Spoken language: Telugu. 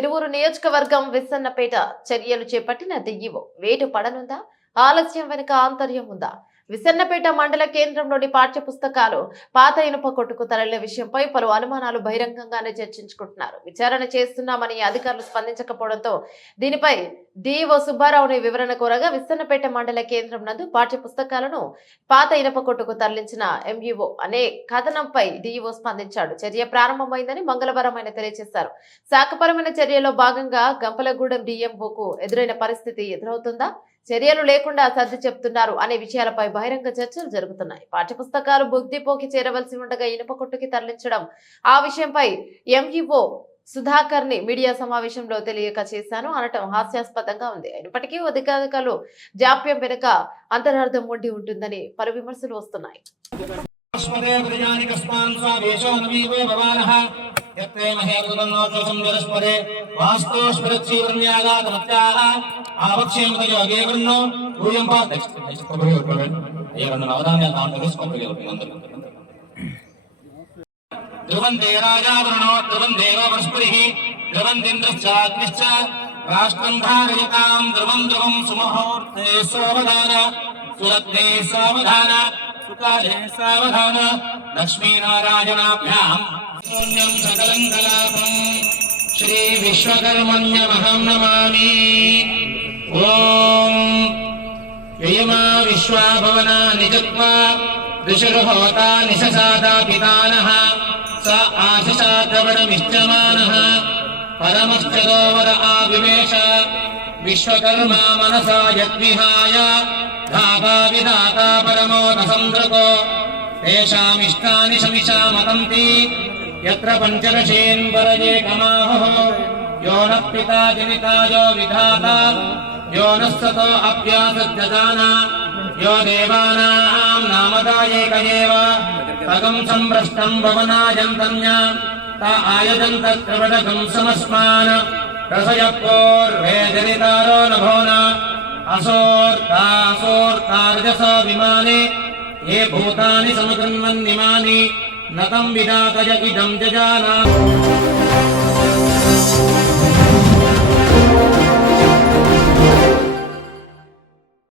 తిరువూరు నియోజకవర్గం విస్సన్నపేట చర్యలు చేపట్టిన డిఈఓ వేటు పడనుందా? ఆలస్యం వెనుక ఆంతర్యం ఉందా? విస్సన్నపేట మండల కేంద్రంలోని పాఠ్య పుస్తకాలు పాత ఇనుప కొట్టుకు తరలిన విషయంపై పలు అనుమానాలు బహిరంగంగానే చర్చించుకుంటున్నారు. విచారణ చేస్తున్నామని అధికారులు స్పందించకపోవడంతో దీనిపై డిఈఓ సుబ్బారావుని వివరణ కోరగా విస్సన్నపేట మండల కేంద్రం నందు పాఠ్య పుస్తకాలను పాత ఇనుప కొట్టుకు తరలించిన ఎంఈఓ అనే కథనంపై డిఈఓ స్పందించాడు. చర్య ప్రారంభమైందని మంగళవారం ఆయన తెలియజేశారు. శాఖపరమైన చర్యలో భాగంగా గంపలగూడెం డిఎంఓకు ఎదురైన పరిస్థితి ఎదురవుతుందా? చర్యలు లేకుండా సర్ది చెప్తున్నారు అనే విషయాలపై బహిరంగ చర్చలు జరుగుతున్నాయి. పాఠ్యపుస్తకాలు బుద్ధిపోకి చేరవలసి ఉండగా ఇనుప కొట్టుకి తరలించడం, ఆ విషయంపై ఎంఈఓ సుధాకర్ ని మీడియా సమావేశంలో తెలియక చేశాను అనటం హాస్యాస్పదంగా ఉంది. అయినప్పటికీ అధికారులు జాప్యం వెనుక అంతరార్థం ఉండి ఉంటుందని పలు విమర్శలు వస్తున్నాయి. ध्रुवन्ते राजा वरुणो ध्रुवं देवो बृहस्पतिः ध्रुवन्तीन्द्रश्चाग्निश्च राष्ट्रं धारयतां ध्रुवं ध्रुवं सुमुहूर्ते सावधान सुरत्ने सावधान सुकाले सावधान लक्ष्मीनारायणाभ्याम् शून्यं सकलं कलापं श्री विश्वकर्मण्यमहं नमामि। ॐ यमा विश्वा भवना निजत्वा ऋषिर्होता निशसादा पितानः स आशिषा द्रवणमिष्यमानः परमश्चदोवर आविवेश विश्वकर्मा मनसा यद्विहाय धाता विधाता परमोदसंधृतो तेषामिष्टानि शमिषामतन्ति यत्र पञ्चदशेन्वरये कमाहुः यो नः पिता जनिता यो विधाता यो नः सतो अभ्यासज्जदान यो देवानां नामदायैक एव तगं सम्भ्रष्टं भवनायन्तन्य त आयजन्त त्रिवडकं समस्मान् रसयः पूर्वे जनितारो नभोन असोर्तारजसो विमाने ये भूतानि समुद्रन्वन्निमानि न तं विदातय इदं जजाना।